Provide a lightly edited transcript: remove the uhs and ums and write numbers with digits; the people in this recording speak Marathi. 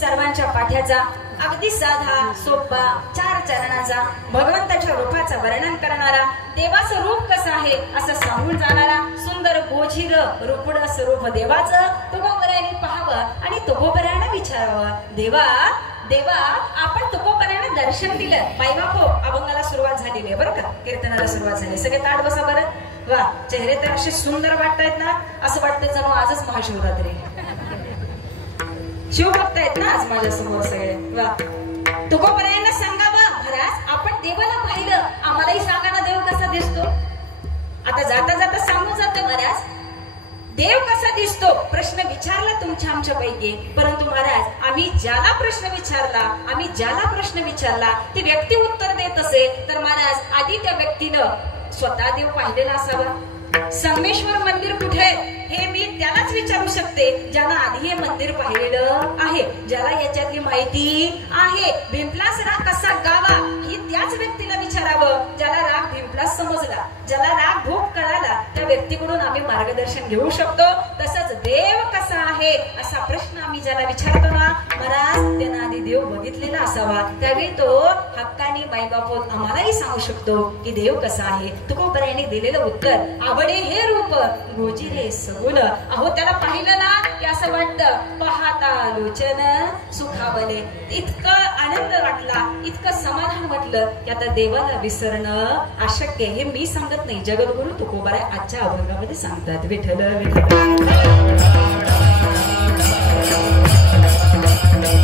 सर्वांच्या पाठ्याचा अगदी साधा सोपा 4 चरणाचा भगवंताच्या रूपाचा वर्णन करणारा देवाचं रूप कसं आहे असं सांगून जाणारा सुंदर गोझीर रूपड स्वरूप देवाचं तुकोबऱ्याने पाहावं आणि तुकोबऱ्याने विचारावं, देवा देवा आपण तुकोबऱ्याने दर्शन दिलं. बाईबापो अभंगाला सुरुवात झालेली आहे बरं का, कीर्तनाला सुरुवात झाली. सगळे ताट बसा बरं. वा, चेहरे तर असे सुंदर वाटतायत ना, असं वाटतं जणू आजच महाशिवरात्री. शिवभक्त आहेत ना आज माझ्या समोर सगळे. वा, तुकोबऱ्यांना सांगावं, महाराज आपण देवाला पाहिलं, आम्हालाही सांगा ना देव कसा दिसतो. आता जाता जाता सांगून जाते महाराज, देव कसा दिसतो प्रश्न विचारला तुमच्या आमच्यापैकी, परंतु महाराज आम्ही ज्याला प्रश्न विचारला ती व्यक्ती उत्तर देत असेल तर महाराज आधी त्या व्यक्तीनं स्वतः देव पाहिलेला असावा. संगमेश्वर मंदिर कुठे हे मी त्यालाच विचारू शकते ज्याला आधी हे मंदिर पाहिलेलं आहे, ज्याला याच्यातली माहिती आहे. भिंपलास राग कसा गावा ही त्याच व्यक्तीला विचारावं ज्याला राग भिंपलास समजला, ज्याला राग भूक कळाला. त्या व्यक्तीकडून आम्ही मार्गदर्शन घेऊ शकतो. तसंच देव कसा आहे असा प्रश्न आम्ही ज्याला विचारतो ना महाराज त्यानं आधी देव बघितलेला असावा, त्यावेळी तो हक्काने बाईबापोत आम्हालाही सांगू शकतो की देव कसा आहे. तुकोबऱ्याने दिलेलं उत्तर, आवडे हे रूप गोजी रे सगुण. अहो त्याला पाहिलं ना की असं वाटतं पाहता लोचन सुखावले. इतकं आनंद वाटला, इतकं समाधान वाटलं की आता देवाला विसरणं अशक्य. हे मी सांगत नाही, जगद्गुरु तुकोबराय आजच्या अभंगामध्ये सांगतात. विठ्ठल विठ्ठल